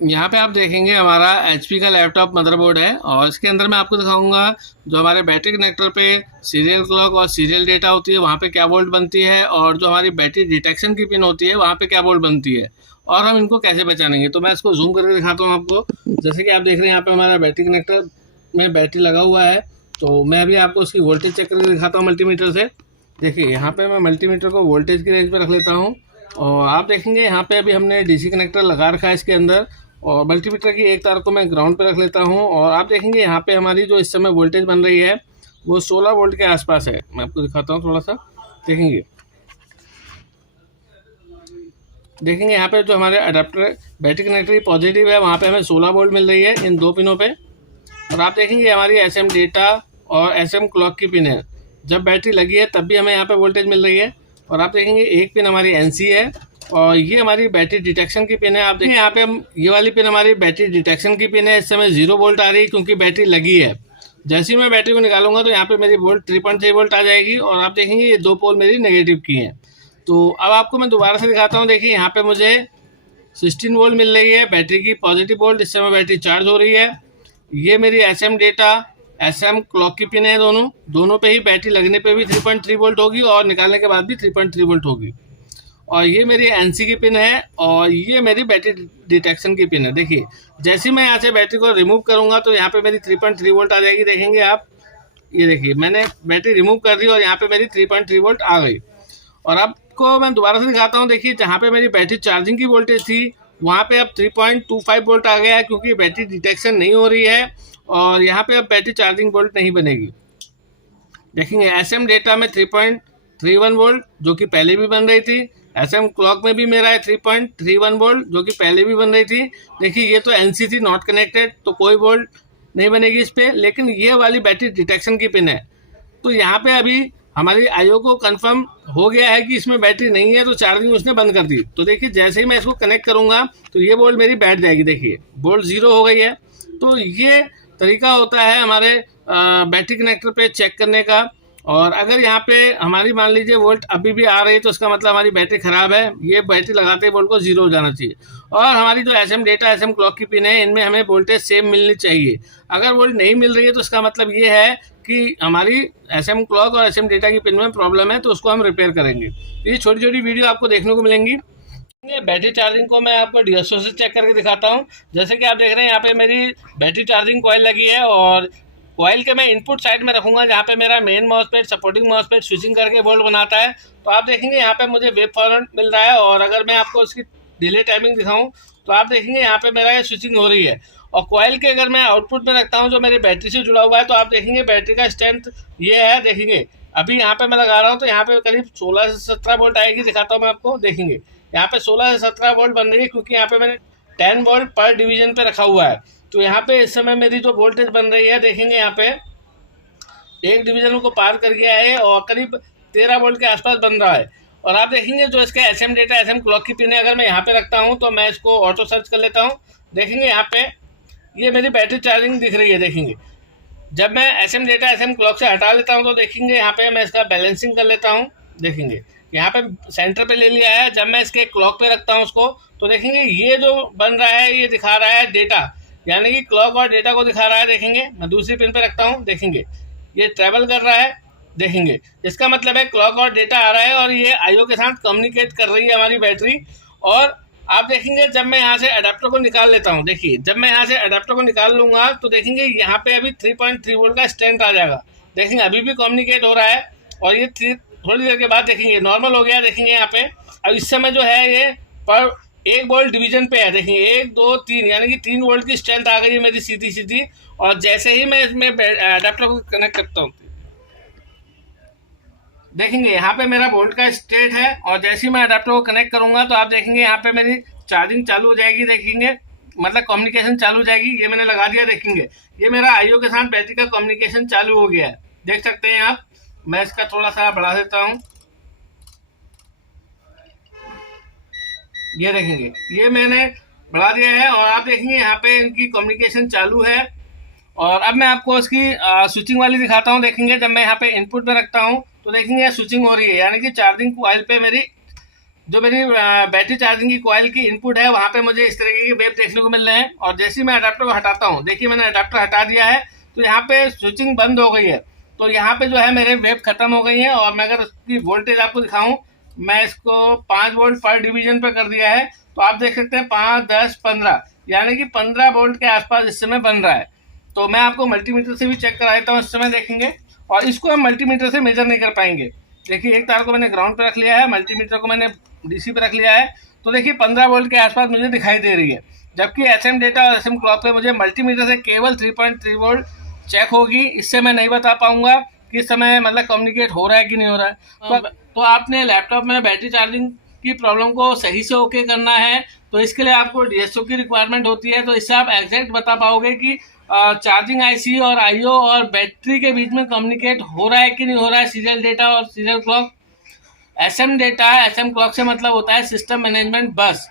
यहाँ पे आप देखेंगे हमारा एचपी का लैपटॉप मदरबोर्ड है और इसके अंदर मैं आपको दिखाऊंगा जो हमारे बैटरी कनेक्टर पे सीरियल क्लॉक और सीरियल डेटा होती है वहाँ पे क्या वोल्ट बनती है, और जो हमारी बैटरी डिटेक्शन की पिन होती है वहाँ पे क्या वोल्ट बनती है, और हम इनको कैसे पहचानेंगे। तो मैं इसको जूम करके दिखाता हूँ आपको। जैसे कि आप देख रहे हैं यहाँ पे हमारा बैटरी कनेक्टर में बैटरी लगा हुआ है, तो मैं अभी आपको उसकी वोल्टेज चेक करके दिखाता हूँ मल्टीमीटर से। देखिए यहाँ पे मैं मल्टीमीटर को वोल्टेज की रेंज पे रख लेता हूँ और आप देखेंगे यहाँ पे अभी हमने डीसी कनेक्टर लगा रखा है इसके अंदर, और मल्टीमीटर की एक तार को मैं ग्राउंड पे रख लेता हूँ और आप देखेंगे यहाँ पे हमारी जो इस समय वोल्टेज बन रही है वो 16 वोल्ट के आसपास है। मैं आपको दिखाता हूँ थोड़ा सा, देखेंगे यहाँ पे जो हमारे अडेप्टर बैटरी कनेक्टर पॉजिटिव है वहाँ पे हमें 16 वोल्ट मिल रही है इन दो पिनों पे। और आप देखेंगे हमारी एसएम डेटा और एसएम क्लॉक की पिन है, जब बैटरी लगी है तब भी हमें यहाँ पे वोल्टेज मिल रही है। और आप देखेंगे एक पिन हमारी एनसी है और ये हमारी बैटरी डिटेक्शन की पिन है। आप देखेंगे यहाँ पे ये वाली पिन हमारी बैटरी डिटेक्शन की पिन है, इस समय 0 वोल्ट आ रही है क्योंकि बैटरी लगी है। जैसे ही मैं बैटरी को निकालूंगा तो यहाँ पे मेरी वोल्ट 3.3 वोल्ट आ जाएगी और आप देखेंगे ये दो पोल मेरी नेगेटिव की हैं। तो अब आपको मैं दोबारा से दिखाता हूँ। देखिए यहाँ पे मुझे 16 वोल्ट मिल रही है बैटरी की पॉजिटिव वोल्ट, इस समय बैटरी चार्ज हो रही है। ये मेरी एसएम डेटा एसएम क्लॉक की पिन है, दोनों पे ही बैटरी लगने पे भी 3.3 वोल्ट होगी और निकालने के बाद भी 3.3 वोल्ट होगी। और ये मेरी एनसी की पिन है और ये मेरी बैटरी डिटेक्शन की पिन है। देखिए जैसे ही मैं यहाँ से बैटरी को रिमूव करूँगा तो यहाँ पे मेरी 3.3 वोल्ट आ जाएगी। देखेंगे आप, ये देखिए मैंने बैटरी रिमूव कर दी और यहाँ पे मेरी 3.3 वोल्ट आ गई। और आपको मैं दोबारा से दिखाता हूँ। देखिए जहाँ पे मेरी बैटरी चार्जिंग की वोल्टेज थी वहाँ पे अब 3.25 वोल्ट आ गया है क्योंकि बैटरी डिटेक्शन नहीं हो रही है और यहाँ पे अब बैटरी चार्जिंग वोल्ट नहीं बनेगी। देखेंगे एसएम डेटा में 3.31 वोल्ट जो कि पहले भी बन रही थी, एसएम क्लॉक में भी मेरा है 3.31 वोल्ट जो कि पहले भी बन रही थी। देखिए ये तो एनसी थी नॉट कनेक्टेड, तो कोई वोल्ट नहीं बनेगी इस पर, लेकिन ये वाली बैटरी डिटेक्शन की पिन है। तो यहाँ पे अभी हमारी आईओ को कंफर्म हो गया है कि इसमें बैटरी नहीं है, तो चार्जिंग उसने बंद कर दी। तो देखिए जैसे ही मैं इसको कनेक्ट करूँगा तो ये बोल्ट मेरी बैठ जाएगी। देखिए बोल्ट 0 हो गई है। तो ये तरीका होता है हमारे बैटरी कनेक्टर पे चेक करने का। और अगर यहाँ पे हमारी मान लीजिए वोल्ट अभी भी आ रही है तो इसका मतलब हमारी बैटरी ख़राब है, ये बैटरी लगाते ही वोल्ट को 0 हो जाना चाहिए। और हमारी जो एसएम डेटा एसएम क्लॉक की पिन है इनमें हमें वोल्टेज सेम मिलनी चाहिए। अगर वोल्ट नहीं मिल रही है तो इसका मतलब ये है कि हमारी एसएम क्लॉक और एसएम डेटा की पिन में प्रॉब्लम है, तो उसको हम रिपेयर करेंगे। ये छोटी छोटी वीडियो आपको देखने को मिलेंगी। बैटरी चार्जिंग को मैं आपको डीएसओ से चेक करके दिखाता हूँ। जैसे कि आप देख रहे हैं यहाँ पे मेरी बैटरी चार्जिंग कॉइल लगी है और कॉइल के मैं इनपुट साइड में रखूंगा जहाँ पे मेरा main MOSFET supporting MOSFET switching करके वोल्ट बनाता है। तो आप देखेंगे यहाँ पे मुझे वेव फॉरवर्ड मिल रहा है और अगर मैं आपको इसकी डिले टाइमिंग दिखाऊं तो आप देखेंगे यहाँ पे मेरा ये स्विचिंग हो रही है। और कॉइल के अगर मैं आउटपुट में रखता हूँ जो मेरी बैटरी से जुड़ा हुआ है तो आप देखेंगे बैटरी का स्ट्रेंथ ये है। देखेंगे अभी यहाँ पे मैं लगा रहा हूँ तो यहाँ पे करीब 16 से 17 वोल्ट आएगी। दिखाता हूँ मैं आपको। देखेंगे यहाँ पे 16 से 17 वोल्ट बन रही है क्योंकि यहाँ पे मैंने 10 वोल्ट पर डिवीजन पे रखा हुआ है। तो यहाँ पे इस समय मेरी जो वोल्टेज बन रही है देखेंगे यहाँ पे एक डिवीजन को पार कर गया है और करीब 13 वोल्ट के आसपास बन रहा है। और आप देखेंगे जो इसका एसएम डेटा एसएम क्लॉक की पिन है अगर मैं यहाँ पे रखता हूँ तो मैं इसको ऑटो सर्च कर लेता हूँ। देखेंगे यहाँ पे ये मेरी बैटरी चार्जिंग दिख रही है। देखेंगे जब मैं एसएम डेटा एसएम क्लॉक से हटा लेता हूँ तो देखेंगे यहाँ पे मैं इसका बैलेंसिंग कर लेता हूँ। देखेंगे यहाँ पे सेंटर पे ले लिया है। जब मैं इसके क्लॉक पे रखता हूँ उसको तो देखेंगे ये जो बन रहा है ये दिखा रहा है डेटा, यानी कि क्लॉक और डेटा को दिखा रहा है। देखेंगे मैं दूसरी पिन पे रखता हूँ। देखेंगे ये ट्रैवल कर रहा है। देखेंगे इसका मतलब है क्लॉक और डेटा आ रहा है और ये आईओ के साथ कम्युनिकेट कर रही है हमारी बैटरी। और आप देखेंगे जब मैं यहाँ से अडेप्टर को निकाल लेता हूँ, देखिए जब मैं यहाँ से अडेप्टर को निकाल लूँगा तो देखेंगे यहाँ पे अभी 3.3 वोल्ट का स्ट्रेंथ आ जाएगा। देखेंगे अभी भी कम्युनिकेट हो रहा है और ये थोड़ी देर के बाद देखेंगे नॉर्मल हो गया। देखेंगे यहाँ पे अब इस समय जो है ये पर 1 वोल्ट डिवीजन पे है। देखेंगे 1 2 3 यानी कि 3 वोल्ट की स्ट्रेंथ आ गई है मेरी सीधी सीधी। और जैसे ही मैं इसमें अडेप्टर को कनेक्ट करता हूँ देखेंगे यहाँ पे मेरा वोल्ट का स्टेट है और जैसे ही मैं अडेप्टर को कनेक्ट करूंगा तो आप देखेंगे यहाँ पे मेरी चार्जिंग चालू हो जाएगी। देखेंगे मतलब कम्युनिकेशन चालू हो जाएगी। ये मैंने लगा दिया। देखेंगे ये मेरा आईओ के साथ बैटरी का कम्युनिकेशन चालू हो गया है। देख सकते हैं आप। मैं इसका थोड़ा सा बढ़ा देता हूँ। ये देखेंगे ये मैंने बढ़ा दिया है और आप देखेंगे यहाँ पे इनकी कम्युनिकेशन चालू है। और अब मैं आपको इसकी स्विचिंग वाली दिखाता हूँ। देखेंगे जब मैं यहाँ पे इनपुट में रखता हूँ तो देखेंगे स्विचिंग हो रही है, यानी कि चार्जिंग कॉइल पे मेरी जो मेरी बैटरी चार्जिंग की कॉइल की इनपुट है वहाँ पे मुझे इस तरीके के वेव देखने को मिल रहे हैं। और जैसे ही मैं अडाप्टर को हटाता हूँ, देखिए मैंने अडाप्टर हटा दिया है तो यहाँ पे स्विचिंग बंद हो गई है। तो यहाँ पे जो है मेरे वेव खत्म हो गई है। और मैं अगर इसकी वोल्टेज आपको दिखाऊं, मैं इसको 5 वोल्ट पर डिवीजन पे कर दिया है। तो आप देख सकते हैं 5, 10, 15 यानी कि 15 वोल्ट के आसपास इस समय बन रहा है। तो मैं आपको मल्टीमीटर से भी चेक करा देता हूँ, इस समय देखेंगे। और इसको हम मल्टीमीटर से मेजर नहीं कर पाएंगे। देखिए एक तार को मैंने ग्राउंड पे रख लिया है, मल्टीमीटर को मैंने डीसी पे रख लिया है। तो देखिए 15 वोल्ट के आसपास मुझे दिखाई दे रही है। जबकि एसएम डेटा और एसएम क्लॉक पे मुझे मल्टीमीटर से केवल 3.3 वोल्ट चेक होगी। इससे मैं नहीं बता पाऊंगा कि इस समय मतलब कम्युनिकेट हो रहा है कि नहीं हो रहा है। तो आपने लैपटॉप में बैटरी चार्जिंग की प्रॉब्लम को सही से ओके करना है तो इसके लिए आपको डीएसओ की रिक्वायरमेंट होती है। तो इससे आप एग्जैक्ट बता पाओगे कि चार्जिंग आईसी और आईओ और बैटरी के बीच में कम्युनिकेट हो रहा है कि नहीं हो रहा है, सीरियल डेटा और serial clock. SM data, SM clock से मतलब होता है सिस्टम मैनेजमेंट बस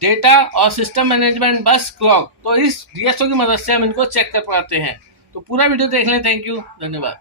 डेटा और सिस्टम मैनेजमेंट बस क्लॉक। तो इस डीएसओ की मदद से हम इनको चेक कर पाते हैं। तो पूरा वीडियो देख लें। थैंक यू, धन्यवाद।